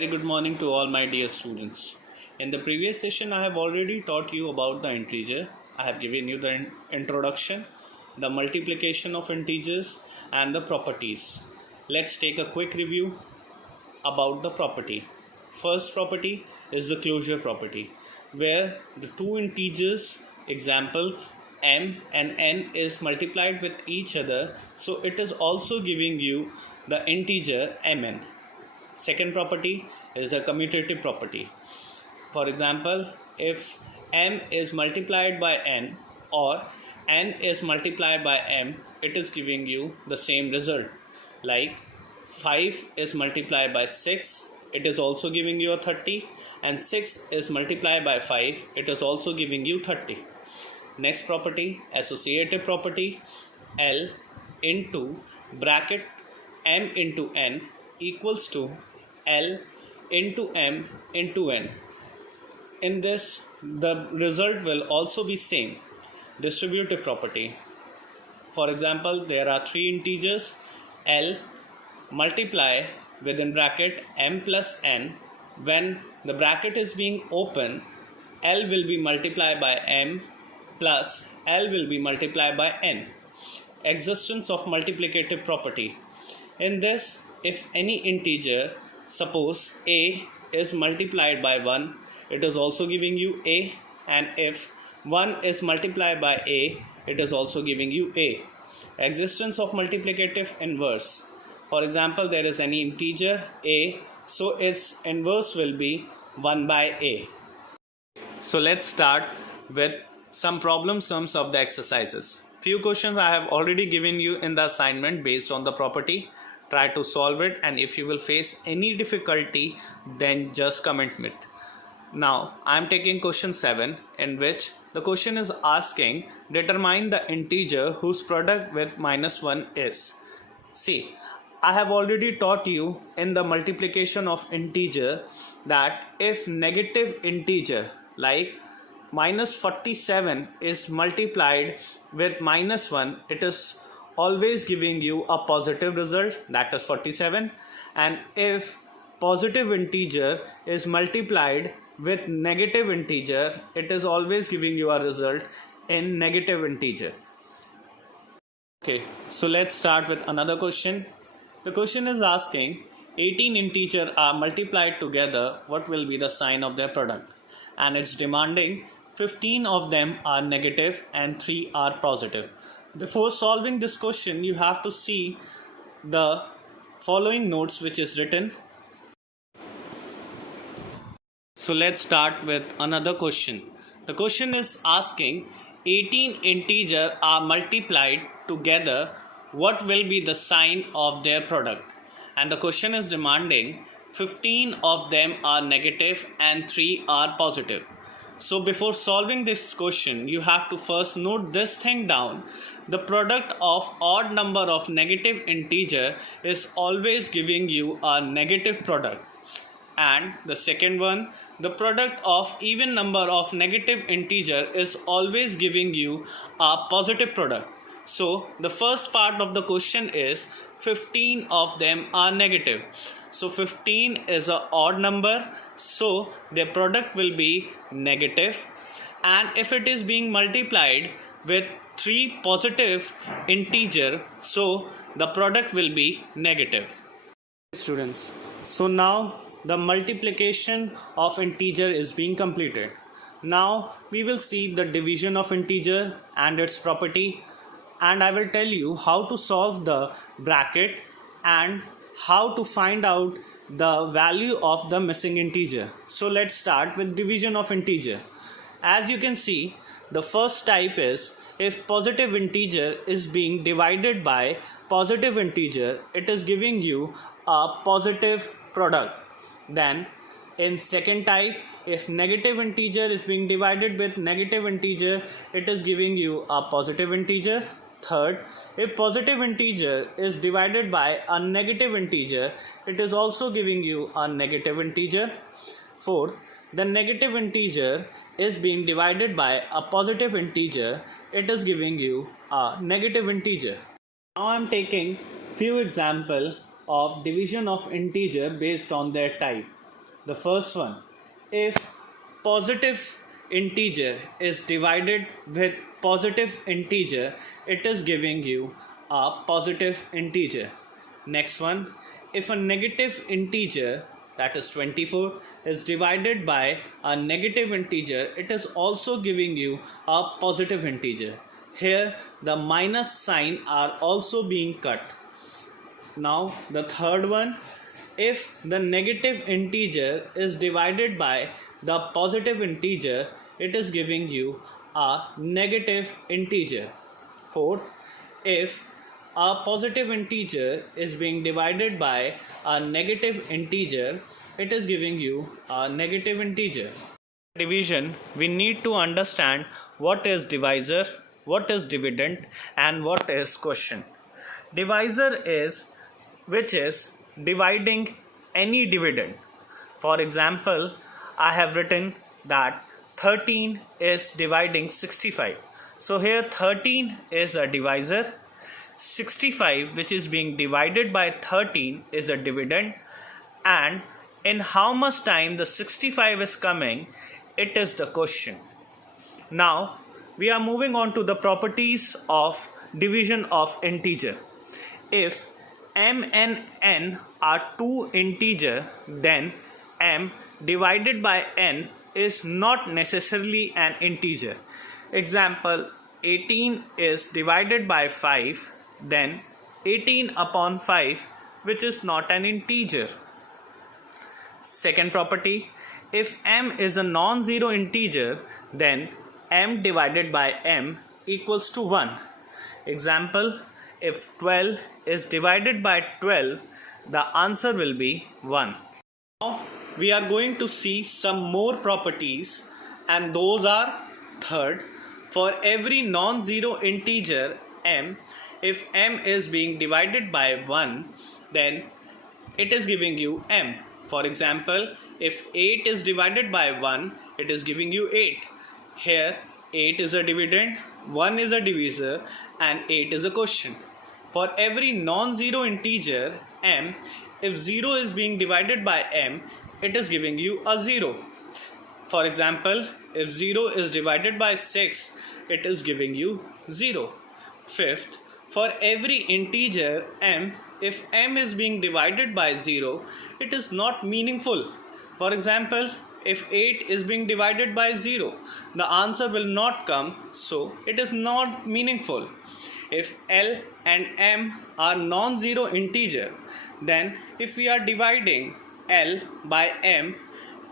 Very good morning to all my dear students. In the previous session, I have already taught you about the integer. I have given you the introduction, the multiplication of integers, and the properties. Let's take a quick review about the property. First property is the closure property, where the two integers, example m and n, is multiplied with each other, so it is also giving you the integer mn. Second property is the commutative property. For example, if m is multiplied by n or n is multiplied by m, it is giving you the same result. Like 5 is multiplied by 6, it is also giving you a 30, and 6 is multiplied by 5, it is also giving you 30. Next property, associative property, L into bracket m into n equals to L into m into n. In this, the result will also be same. Distributive property. For example, there are three integers, L multiply within bracket m plus n. When the bracket is being open, L will be multiplied by m plus L will be multiplied by n. Existence of multiplicative property. In this, if any integer, suppose a is multiplied by 1, it is also giving you a, and if 1 is multiplied by a, it is also giving you a. Existence of multiplicative inverse. For example, there is any integer a, so its inverse will be 1 by a. So let's start with some problem sums of the exercises. Few questions I have already given you in the assignment based on the property. Try to solve it, and if you will face any difficulty, then just comment it. Now I am taking question 7, in which the question is asking determine the integer whose product with -1 is. See, I have already taught you in the multiplication of integer that if negative integer like -47 is multiplied with -1, it is always giving you a positive result, that is 47, and if positive integer is multiplied with negative integer, it is always giving you a result in negative integer. Okay, so let's start with another question. The question is asking 18 integers are multiplied together, what will be the sign of their product? And it's demanding 15 of them are negative and 3 are positive. Before solving this question, you have to see the following notes which is written. So let's start with another question. The question is asking 18 integers are multiplied together, what will be the sign of their product? And the question is demanding 15 of them are negative and 3 are positive. So before solving this question, you have to first note this thing down. The product of odd number of negative integer is always giving you a negative product. And the second one, the product of even number of negative integer is always giving you a positive product. So the first part of the question is 15 of them are negative. So 15 is an odd number, so their product will be negative. And if it is being multiplied with 3 positive integer, so the product will be negative. Students, so now the multiplication of integer is being completed. Now we will see the division of integer and its property, and I will tell you how to solve the bracket and how to find out the value of the missing integer. So let's start with division of integer. As you can see, the first type is if positive integer is being divided by positive integer, it is giving you a positive product. Then in second type, if negative integer is being divided with negative integer, it is giving you a positive integer. Third, if positive integer is divided by a negative integer, it is also giving you a negative integer. Fourth, the negative integer is being divided by a positive integer, it is giving you a negative integer. Now I am taking few examples of division of integer based on their type. The first one, if positive integer is divided with positive integer, it is giving you a positive integer. Next one, if a negative integer, that is 24, is divided by a negative integer, it is also giving you a positive integer. Here the minus sign are also being cut. Now the third one, if the negative integer is divided by the positive integer, it is giving you a negative integer. Fourth, if a positive integer is being divided by a negative integer, it is giving you a negative integer. Division, we need to understand what is divisor, what is dividend, and what is quotient. Divisor is which is dividing any dividend. For example, I have written that 13 is dividing 65. So here 13 is a divisor, 65 which is being divided by 13 is a dividend, and in how much time the 65 is coming, it is the quotient. Now we are moving on to the properties of division of integer. If m and n are two integer, then m divided by n is not necessarily an integer. Example, 18 is divided by 5, then 18 upon 5, which is not an integer. Second property, if m is a non-zero integer, then m divided by m equals to 1. Example, if 12 is divided by 12, the answer will be 1. Now we are going to see some more properties, and those are: third, for every non-zero integer m, if m is being divided by 1, then it is giving you m. For example, if 8 is divided by 1, it is giving you 8. Here 8 is a dividend, 1 is a divisor, and 8 is a quotient. For every non-zero integer m, if 0 is being divided by m, it is giving you a 0. For example, if 0 is divided by 6, it is giving you 0. Fifth, for every integer m, if m is being divided by 0, it is not meaningful. For example, if 8 is being divided by 0, the answer will not come, so it is not meaningful. If L and M are non-zero integer, then if we are dividing L by M,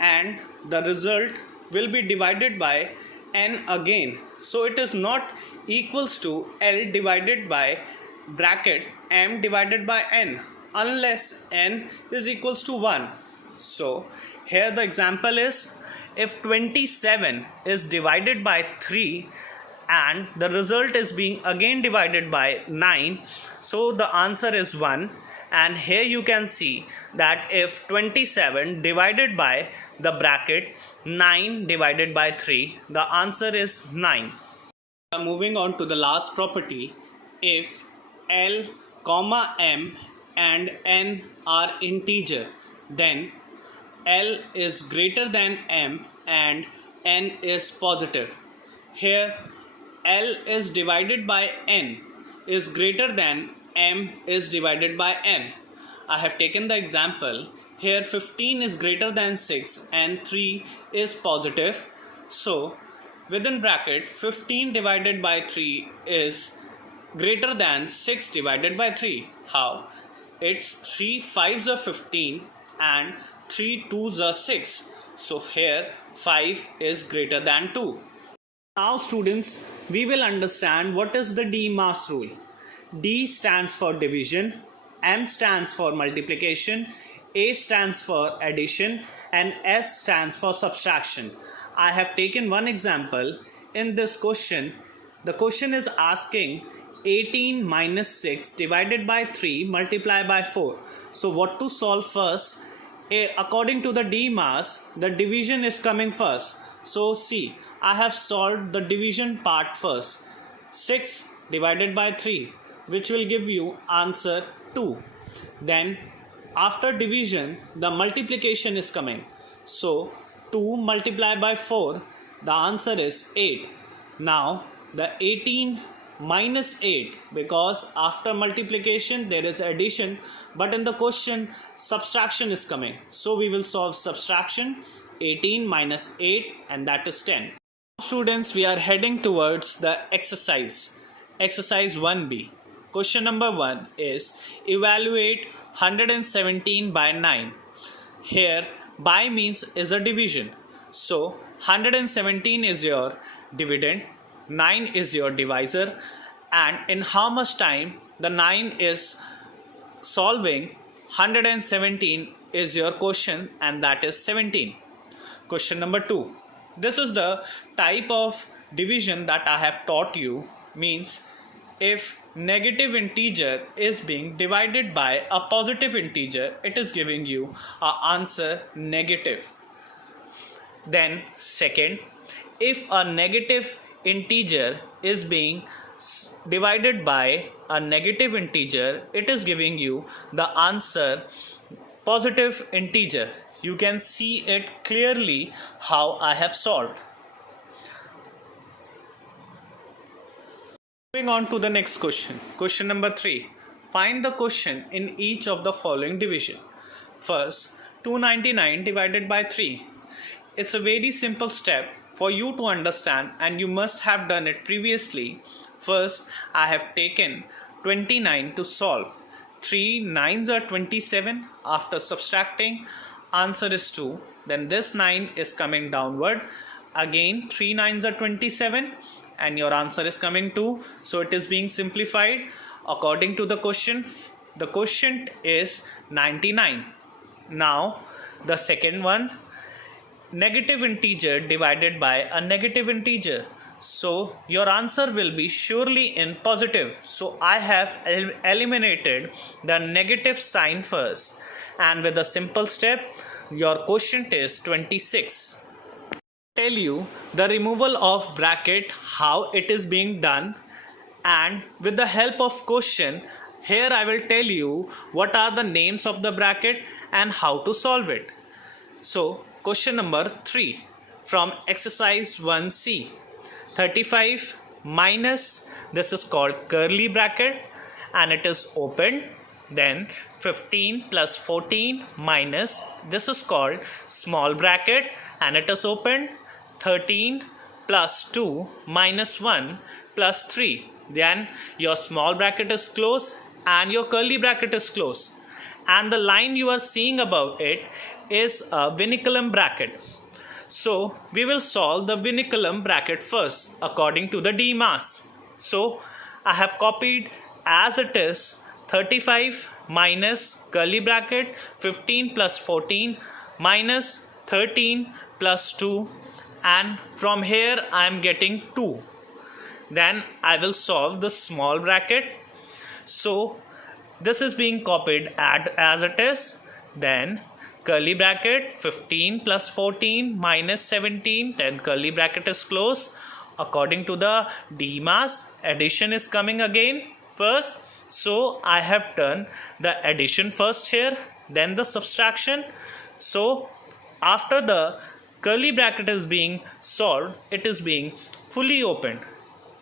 and the result will be divided by N again, so it is not equals to L divided by bracket M divided by N unless N is equals to 1. So here the example is, if 27 is divided by 3 and the result is being again divided by 9, so the answer is 1. And here you can see that if 27 divided by the bracket 9 divided by 3, the answer is 9. Moving on to the last property, if L, M and N are integer, then L is greater than M and N is positive. Here L is divided by N is greater than M is divided by N. I have taken the example. Here 15 is greater than 6 and 3 is positive. So within bracket 15 divided by 3 is greater than 6 divided by 3. How? It's 3 5s are 15 and 3 2s are 6. So here 5 is greater than 2. Now students, we will understand what is the D mass rule. D stands for division, M stands for multiplication, A stands for addition, and S stands for subtraction. I have taken one example. In this question, the question is asking 18 minus 6 divided by 3 multiplied by 4. So what to solve first? According to the D mass, the division is coming first. So see, I have solved the division part first. 6 divided by 3, which will give you answer 2. Then after division, the multiplication is coming. So 2 multiplied by 4, the answer is 8. Now the 18 minus 8, because after multiplication there is addition, but in the question subtraction is coming. So we will solve subtraction. 18 minus 8, and that is 10. Students, we are heading towards the exercise 1b. Question number 1 is evaluate 117 by 9. Here by means is a division. So 117 is your dividend, 9 is your divisor, and in how much time the 9 is solving, 117 is your quotient, and that is 17. Question number 2. This is the type of division that I have taught you. Means if negative integer is being divided by a positive integer, it is giving you an answer negative. Then second, if a negative integer is being divided by a negative integer, it is giving you the answer positive integer. You can see it clearly how I have solved. Moving on to the next question. Question number 3. Find the quotient in each of the following division. First, 299 divided by 3. It's a very simple step for you to understand, and you must have done it previously. First, I have taken 29 to solve. 3 9s are 27. After subtracting, answer is 2. Then this 9 is coming downward. Again 3 9s are 27, and your answer is coming 2. So it is being simplified according to the quotient. The quotient is 99. Now the second one, negative integer divided by a negative integer. So your answer will be surely in positive. So I have eliminated the negative sign first, and with a simple step your quotient is 26. Tell you the removal of bracket, how it is being done, and with the help of quotient, here I will tell you what are the names of the bracket and how to solve it. So question number 3 from exercise 1c. 35 minus, this is called curly bracket and it is open. Then 15 plus 14 minus, this is called small bracket and it is open. 13 plus 2 minus 1 plus 3. Then your small bracket is closed and your curly bracket is closed. And the line you are seeing above it is a vinculum bracket. So we will solve the vinculum bracket first according to the D mass. So I have copied as it is 35 minus curly bracket 15 plus 14 minus 13 plus 2, and from here I am getting 2. Then I will solve the small bracket. So this is being copied as it is. Then curly bracket 15 plus 14 minus 17, then curly bracket is closed. According to the D mass, addition is coming again first. So I have done the addition first here, then the subtraction. So after the curly bracket is being solved, it is being fully opened.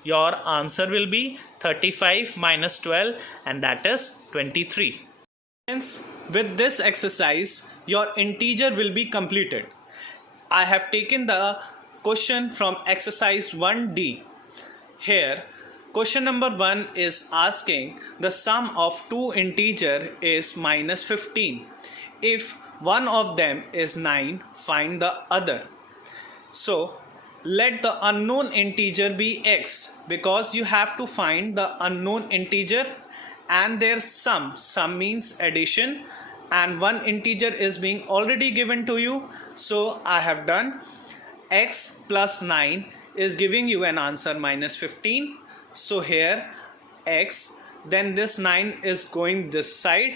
Your answer will be 35 minus 12, and that is 23. Hence, with this exercise, your integer will be completed. I have taken the question from exercise 1D. Here, question number 1 is asking the sum of two integers is minus 15. If one of them is 9, find the other. So, let the unknown integer be x, because you have to find the unknown integer and their sum. Sum means addition, and one integer is being already given to you. So I have done x plus 9 is giving you an answer minus 15. So here x, then this 9 is going this side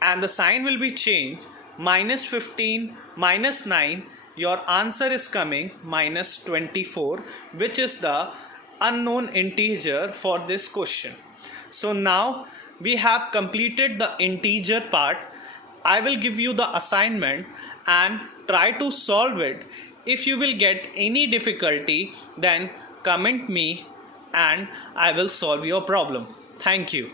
and the sign will be changed. Minus 15 minus 9, your answer is coming minus 24, which is the unknown integer for this question. So now we have completed the integer part. I will give you the assignment and try to solve it. If you will get any difficulty, then comment me and I will solve your problem. Thank you.